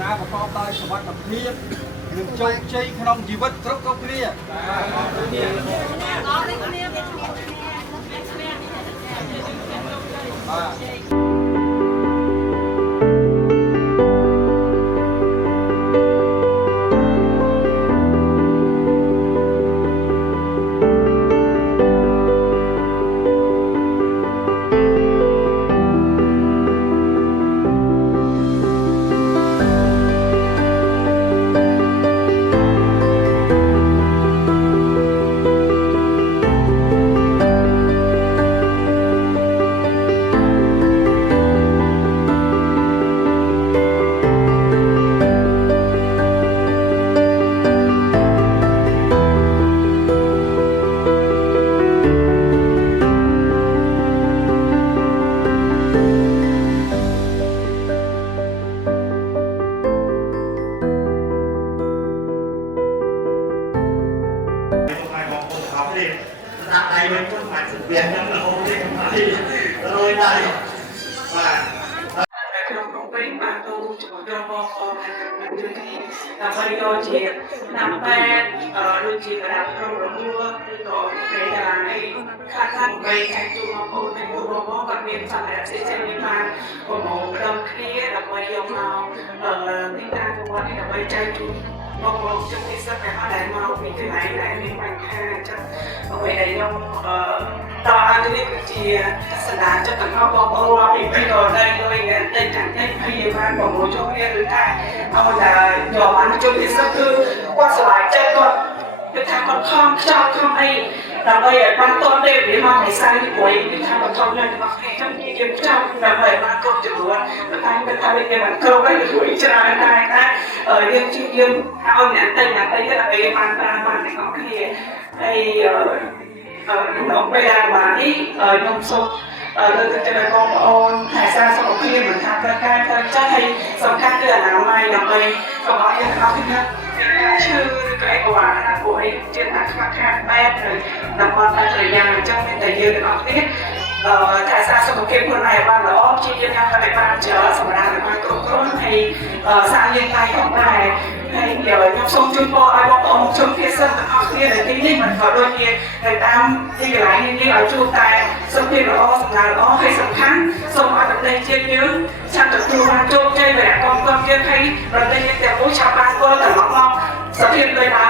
ណាប្រកបដោយសុវត្ថិភាពនឹងជោគជ័យក្នុងជីវិតគ្រប់គ្នាដាក់ដៃវិញពុតមិនវាខ្ញុំរហូតទេរយដៃបាទក្នុងក្រុមពេញបានទៅជាមួយក្រុមបងប្អូនដើម្បីយកជាតាមបែបដូចជាក្រាបក្រុមរមួលឬក៏ពេលដែលខាត់បីចែកជូនបងប្អូនទាំងបងប្អូនគាត់មានសម្រាប់ផ្សេងៗមានបានប្រមូលក្រុមគ្នាដើម្បីយកមកទីតាំងរបស់នេះដើម្បីចែកជូនបងប្អូនជំនាញសិស្សដែលមកពីកន្លែងដែលមានបញ្ហាចឹងអ្វីដែលខ្ញុំតើអានេះគឺជាទស្សនៈចិត្តរបស់បងប្អូនមកពីពីក៏ได้ដោយតែកាន់តែព្យាបាលប្រមូលចូលគ្នាឬថាឲ្យតែយកបានជំនាញសិស្សគឺគាត់ស្លាយចិត្តគាត់គឺថាគាត់ខំខ្ចប់ខំអីដើម្បីឲ្យបានតន់ទេវាមកមិនស្អាតមួយគឺថាបន្តឡើងរបស់គ្នាចឹងយើងខ្ចប់ដើម្បីឲ្យបានគ្រប់ចំនួនតែតែថាវាមិនគ្រប់ទេគឺច្រើនដែរណាយើងជិះយើងឲ្យអ្នកតែដើម្បីបានបានទាំងអស់គ្នាហើយក្នុងពេលដែលបាននេះខ្ញុំសូមលើកទឹកចិត្តឲ្យបងប្អូនថែរក្សាសុខភាពមិនថាប្រការទៅចាស់ហើយសំខាន់គឺអនាម័យដើម្បីកុំឲ្យយើងអស់គ្នាឈឺឬក៏អីក៏បានណាពួកអីជាថាខ្វះខាតបែបឬតំបន់តែប្រយ៉ាងអញ្ចឹងមានតែយើងទាំងអស់គ្នាថែរក្សាសុខភាពខ្លួនឯងបានល្អជាយើងថាតែបានច្រើនសម្រាប់បានគ្រប់គ្រាន់ហើយសាកយើងតែផងដែរហើយខ្ញុំសូមជូនពរឲ្យបងប្អូនជនភាសាទាំងអស់គ្នានៅទីនេះមិនក៏ដូចជានៅតាមទីកន្លែងនេះឲ្យជួបតែសុខភាពល្អសម្រាប់ល្អហើយសំខាន់សូមឲ្យប្រទេសជាតិយើងចាំទទួលបានជោគជ័យដែលកងទ័ពយើងហើយប្រទេសយើងទាំងមូលឆាប់បានធ្វើត្រឡប់មកសភាពដោយដើម